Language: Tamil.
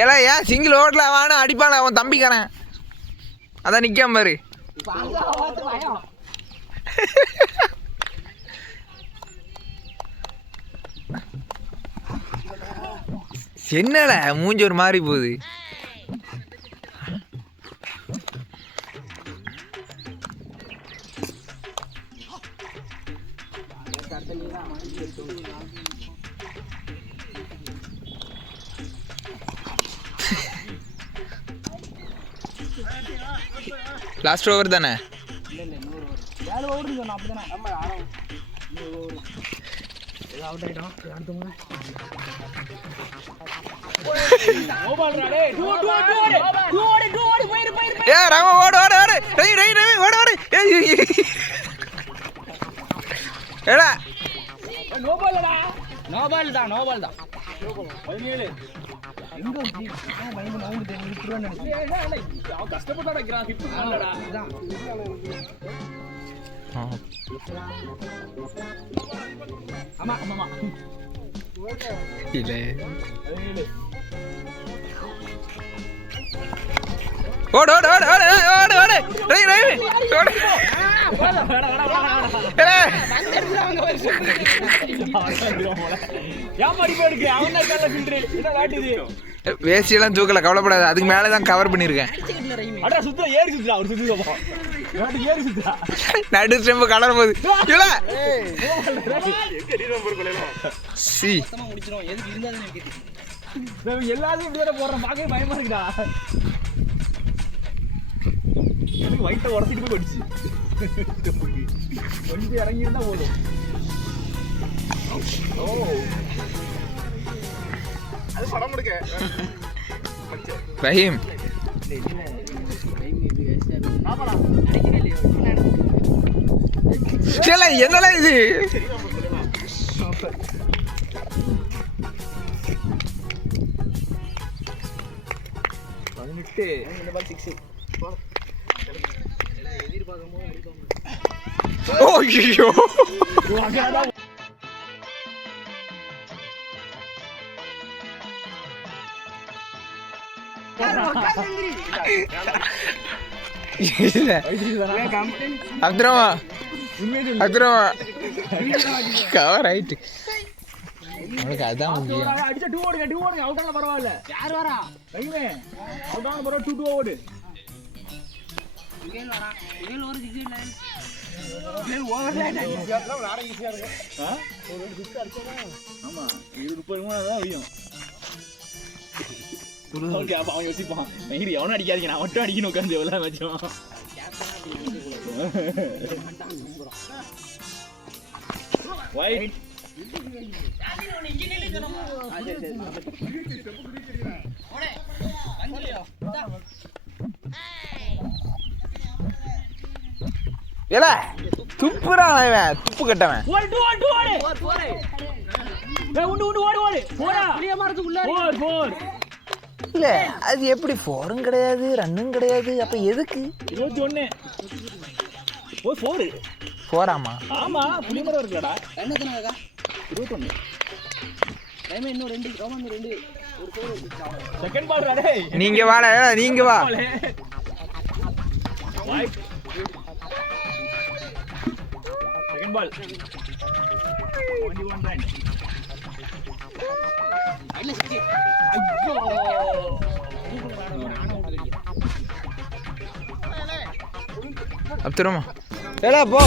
ஏலா ஏன் சிங்கிள் ஓட்டில் அவன் அடிப்பான அவன் தம்பிக்காரன் அதான் நிற்காம பாரு. என்னடா மூஞ்சி ஒரு மாதிரி போகுது. லாஸ்ட் ஓவர் தானே? ஏ ராம ஓடு ஓடு ஓடு ரவி ரவி ரவி ஓடு ஓடு. ஏடா நோ பால்டா. நோ பால் தான், நோ பால் தான். 17 எங்க வந்து மைண்ட் நவுந்து நிக்குறான்னு நினைச்சேன். அவன் கஷ்டப்பட்டு அடக்குறான். ஹிட் பண்ணலடா. இதான் ஆமா ஆமா இல்ல ஓடு ஓடு ஓடு ஓடு ஓடு ஓடு ரவி ரவி ஓடு. வேஸ்டியெல்லாம் தூக்கல, கவலைப்படாது. அதுக்கு மேலதான் கவர் பண்ணிருக்கேன். நடு ஸ்டெம்பு கலர் போகுது. எல்லாரும் போடுறோம். பாக்கவே பயமா இருக்குடா. எனக்கு வயிற்ற உடச்சிட்டு போய் படிச்சு கொஞ்சம் இறங்கியிருந்தா போதும். அது படம் எடுக்க ரஹீம் என்னடா இது? ஐயோ அப்துரமா அப்துரமா கவர் ஆயிட்டு அவனுக்கு அதான் முக்கியம். அடிச்சா 2 ஓடுங்க, 2 ஓடுங்க. அவுட் ஆனா பரவாயில்ல. யார் வரா? கைமே அவுட் ஆனா பரவாயில்ல. 2 ஓடு. இங்கேல வரா. இங்கேல ஒரு சிக்ஸ் இல்ல. இங்கேல ஓவர்ல அதெல்லாம் வேற ஈஸியா இருக்கு. ஒரு சிக்ஸ் அடிச்சா ஆமா 20 தான் அடியும். ஓகே அப்ப அவன் யோசிப்பான். மைரி அவன அடிக்காதீங்க, நான் மட்டும் அடிக்கணும் உட்கார்ந்து எவ்வளவு மச்சான். ஒயிட் ஏல துப்புறான் அவன், துப்பு கட்டவன். ஓடு ஓடு ஓடு ஓடு ஏய் உண்டு உண்டு ஓடு ஓடு போடா. புளிய மரத்துக்கு உள்ள 4 இல்ல அது எப்படி 4ம் கிடையாது ரன்னும் கிடையாது, அப்ப எதுக்கு 21 ஓ 4 ஆமா ஆமா புளிய மரம் இருக்குடா. என்ன தானடா 21 டைம் இன்னும் 2 ரோமன் 2 ஒரு 4 இருக்கு. செகண்ட் பால் டா டேய். நீங்க வாடா, நீங்க வா. Wide second ball 21 run. ஐல சிக்ஸ். ஐயோ அப்துரமா ஏலா போ.